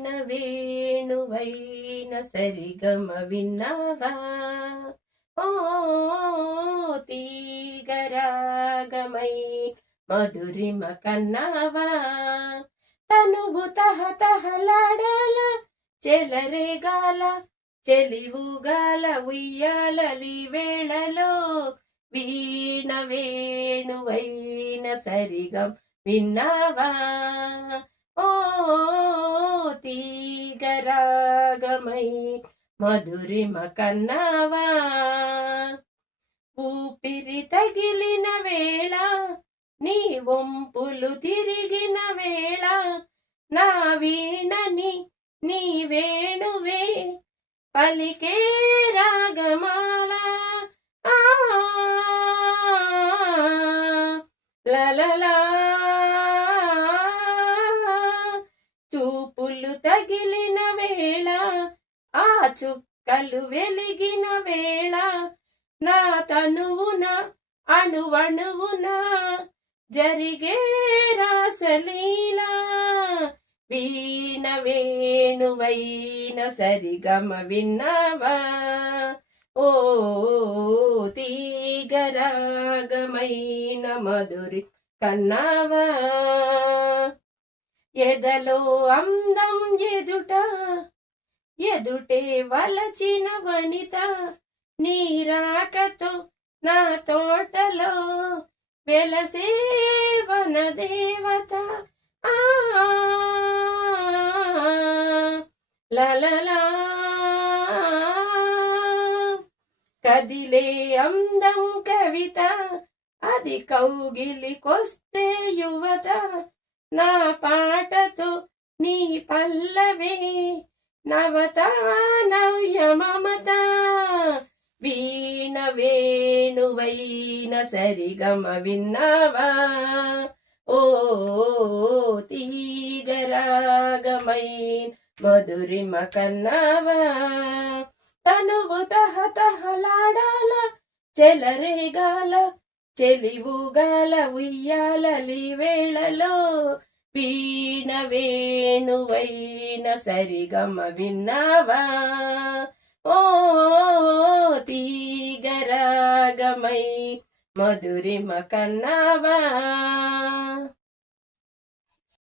వీణ వేణువైన సరిగమ విన్నావా ఓ తీగరాగమై మధురిమ కన్నావా తనువు తహతహలాడాల చెలరేగాల చెలివుగాల ఉయ్యాలలి వేళలో వీణ వేణువైన సరిగం విన్నావా ఓ తీగరాగమై మధురిమ కన్నావా ఊపిరి తగిలిన వేళ నీ వంపులు తిరిగిన వేళ నా వీణని నీ వేణువే పలికే రాగమాల లలలా చూపులు తగిలిన వేళ ఆ చుక్కలు వెలిగిన వేళ నా తనువున అణువణువున జరిగే రాసలీలా వీణ వేణువైన సరిగమ విన్నావా ఓ తీగరాగమైన మధురి కన్నావా ఎదలో అందం ఎదుటే వలచిన వనిత నీ రాకతో నా తోటలో వెలసే వన దేవత లలలా కదిలే అందం కవిత అది కౌగిలికొస్తే యువత నా పాటతో నీ పల్లవే నవత నవ్య మమత వీణ వేణువైన సరిగమ విన్నావా ఓ తీగరాగమైన మధురిమ కన్నావా తనువు తహతహలాడాల చెలరేగాల చెలివుగాల ఉయ్యాలలి వేళలో వీణ వేణువైన సరిగమ విన్నావా ఓ తీగరాగమై మధురిమ కన్నావా